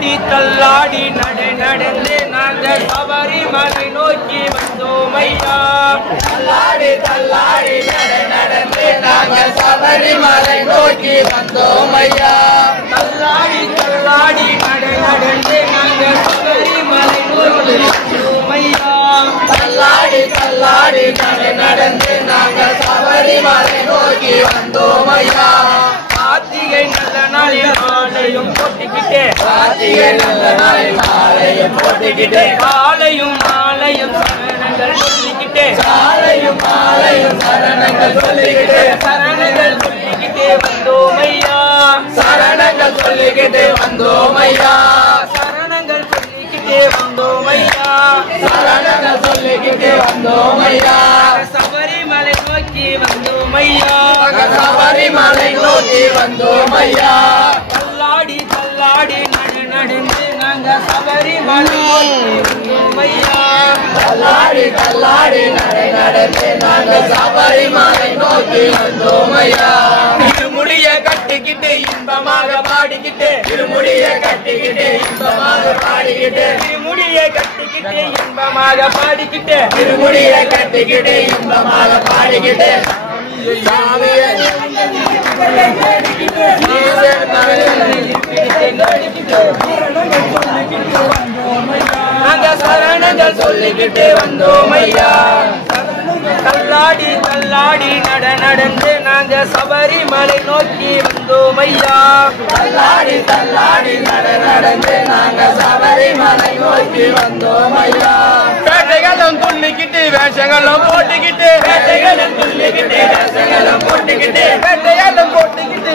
தள்ளாடி தள்ளாடி நடந்து நாங்கள் சபரிமலை நோக்கி வந்தோம் ஐயா. தள்ளாடி தள்ளாடி நடந்து நாங்கள் சபரிமலை நோக்கி வந்தோம் ஐயா. தள்ளாடி தள்ளாடி நடந்து நாங்கள் சபரிமலை நோக்கி வந்தோம் ஐயா. தள்ளாடி தள்ளாடி நடந்து நாங்கள் சபரிமலை நோக்கி வந்தோம் ஐயா. கார்த்திகை நல்ல நாளில் மாலையும் போட்டுக்கிட்டே கார்த்திகை நல்ல நாளில் மாலையும் போட்டுக்கிட்டே மாலையும் மாலையும் சரணங்கள் சொல்லிக்கிட்டே மாலையும் மாலையும் சரணங்கள் சொல்லிக்கிட்டே சரணங்கள் சொல்லிக்கிட்டே வந்தோம் ஐயா. சரணங்கள் சொல்லிக்கிட்டே வந்தோம் ஐயா. சரணங்கள் சொல்லிக்கிட்டே வந்தோம் ஐயா. சரணங்கள் சொல்லிக்கிட்டே வந்தோம் ஐயா. சபரிமலை நோக்கி வந்தோம் ஐயா. சபரிமலை நோக்கி வந்தோம் ஐயா. தள்ளாடி தள்ளாடி நடந்து நாங்க சபரிமலை நோக்கி வந்தோம் ஐயா. தள்ளாடி தள்ளாடி நடந்து நாங்கள் சபரிமலை நோக்கி வந்தோம் ஐயா. இருமுடிய கட்டிக்கிட்டு இன்பமாக பாடிக்கிட்டு இருமுடிய கட்டிக்கிட்டு இன்பமாக பாடிக்கிட்டு இருமுடிய கட்டிக்கிட்டு இன்பமாக பாடிக்கிட்டு இருமுடிய கட்டிக்கிட்டு இன்பமாக பாடிக்கிட்டு சாமியே நாங்க சரணங்கள் சொல்லிக்கிட்டு வந்தோம் ஐயா. தள்ளாடி தள்ளாடி நடந்து நாங்க சபரிமலை நோக்கி வந்தோம் ஐயா. தள்ளாடி தள்ளாடி நடந்து நாங்கள் சபரிமலை நோக்கி வந்தோம் ஐயா. பேட்டைகளும் துள்ளிக்கிட்டு வேஷங்களும் போட்டுக்கிட்டு வேட்டைகளும் துள்ளிக்கிட்டு வேஷங்களும் போட்டுக்கிட்டு வேட்டைகளும் போட்டுக்கிட்டு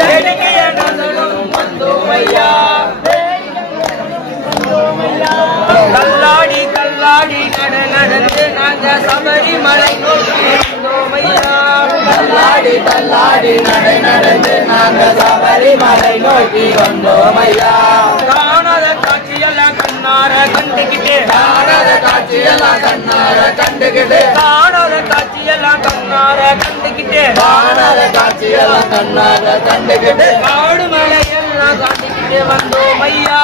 வேடிக்கைய நாங்களும் வந்தோம் ஐயா. தள்ளாடி தள்ளாடி நடந்து நாங்க சபரிமலை நோக்கி வந்தோம் ஐயா. தள்ளாடி தள்ளாடி நடந்து நாங்கள் சபரிமலை நோக்கி வந்தோம் ஐயா. காணாத காட்சியெல்லாம் கண்ணார கண்டுக்கிட்டு காணாத காட்சியெல்லாம் கண்ணார கண்டுக்கிட்டு காணாத காட்சியெல்லாம் கண்ணார கண்டுக்கிட்டு காணாத காட்சியெல்லாம் கண்ணார கண்டுக்கிட்டு காடு மலையெல்லாம் காட்டிக்கிட்டு வந்தோம் ஐயா.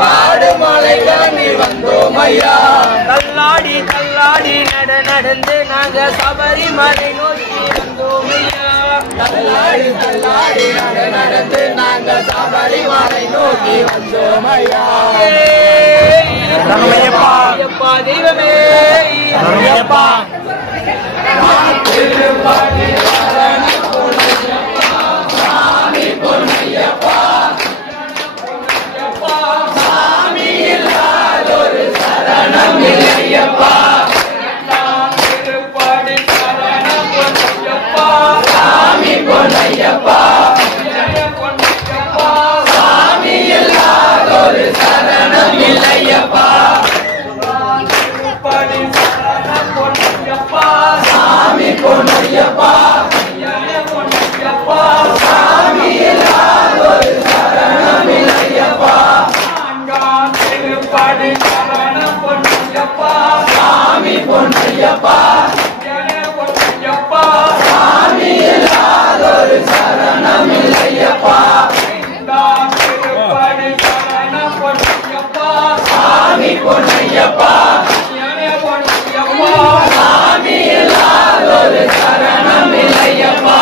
காடு மலை காணி வந்தோம் ஐயா. தள்ளாடி தள்ளாடி நடந்து நாங்க சபரிமலை நோக்கி வந்தோம் ஐயா. தள்ளாடி தள்ளாடி நடந்து நாங்கள் சபரிமலை நோக்கி வந்தோம் ஐயா. சரணமையப்பா ஐயப்பா தெய்வமே சரணமையப்பா. திருப்பதி சாமி பொன்னையப்பா. சாமி இல்லாதொரு சரணம் இல்லையப்பா. திருப்பதி சரணம் பொன்னையப்பா. சாமி பொன்னையப்பா. பொன்னையப்பா சாமி இல்லாதொரு சரணம் இல்லையப்பா. திருப்பதி சரணம் பொன்னையப்பா. சாமி பொன்னையப்பா. பொன்னையப்பா சாமி இல்லாதொரு சரணம் இல்லையப்பா. திருப்பதி சரணம் பொன்னையப்பா. சாமி பொன்னையப்பா. பொன்னையப்பா சாமி இல்லாதொரு சரணம் இல்லையப்பா. திருப்பதி சரணம் பொன்னையப்பா. சாமி பொன்னையப்பா. பொன்னையப்பா சாமி இல்லாதொரு சரணம் இல்லையப்பா.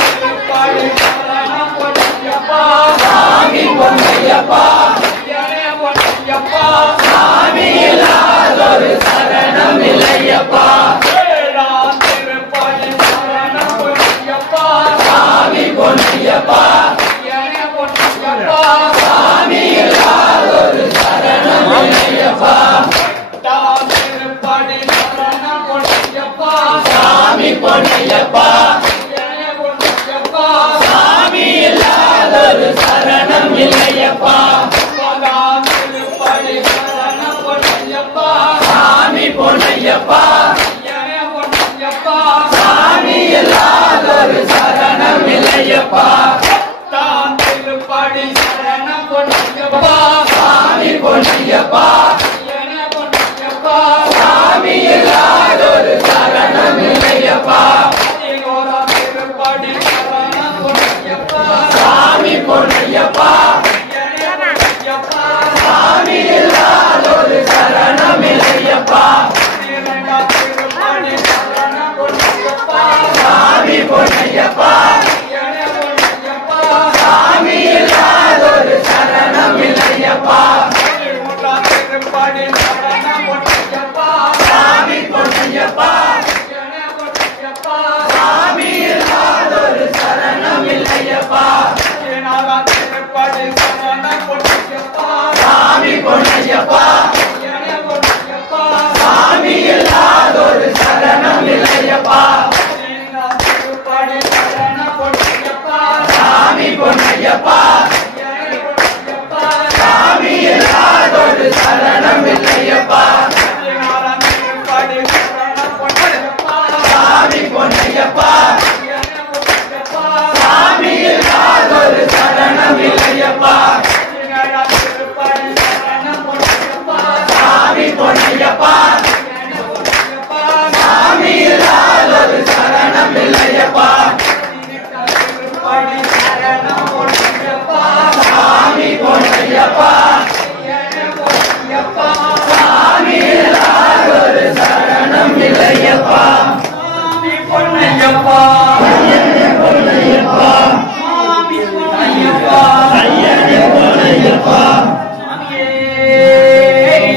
திருப்பதி சரணம் பொன்னையப்பா. சாமி பொன்னையப்பா. பொன்னையப்பா சாமி இல்லாதொரு சரணம் இல்லையப்பா. திருப்பதி சரணம் பொன்னையப்பா. சாமி பொன்னையப்பா. பொன்னையப்பா சாமி இல்லாதொரு சரணம் இல்லையப்பா. திருப்பதி சரணம் பொன்னையப்பா. சாமி பொன்னையப்பா. பொன்னையப்பா சாமி இல்லாதொரு சரணம் இல்லையப்பா. திருப்பதி சரணம் பொன்னையப்பா. சாமி பொன்னையப்பா. பொன்னையப்பா சாமி இல்லாதொரு சரணம் இல்லையப்பா. திருப்பதி சரணம் பொன்னையப்பா. சாமி பொன்னையப்பா. பொன்னையப்பா சாமி இல்லாதொரு சரணம் இல்லையப்பா. திருப்பதி சரணம் பொன்னையப்பா. சாமி பொன்னையப்பா. பொன்னையப்பா சாமி இல்லாதொரு சரணம் இல்லையப்பா சாமி பொன்னையப்பா சாமி இல்லாதொரு சரணம் இல்லையப்பா சாமி பொன்னையப்பா சாமி இல்லாதொரு சரணம் இல்லையப்பா சாமி பொன்னையப்பா சாமி இல்லாதொரு சரணம் இல்லையப்பா சாமி பொன்னையப்பா பொன்னையப்பா ஐயனே பொன்னையப்பா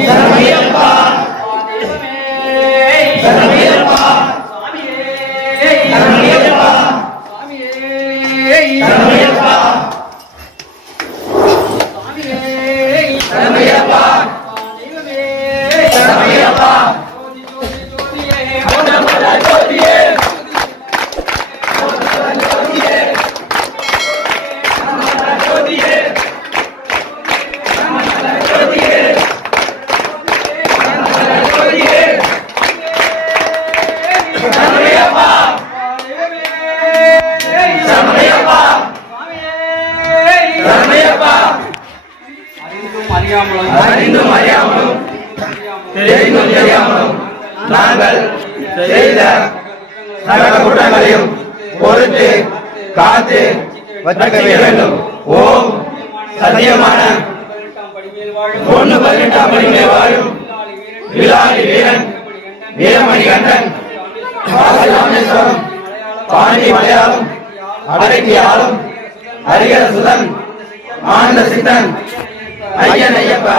சரமையப்பா சரமையப்பா சரமையப்பா சரமையப்பா சரமையப்பா சரமையப்பா மோதமல ஜோதியே மோதமல ஜோதியே மோதமல ஜோதியே மோதமல ஜோதியே மோதமல ஜோதியே சரமையப்பா சரமையப்பா சரமையப்பா அறிந்தும் அறியாமலும் தெரிந்தும் தெரியாமலும் நாங்கள் செய்த சகல குற்றங்களையும் பொறுத்து காத்து வைக்க வேண்டும். ஓம் சத்தியமான 18 படி மேல் வாழும் விலாலி வீரன் வீரமணி கண்டன் ராமேஸ்வரம் பாண்டி மலையாளம் அடக்கியாலும் ஹரிகர சுதன் ஆனந்த சித்தன் ஐயன் ஐயப்பா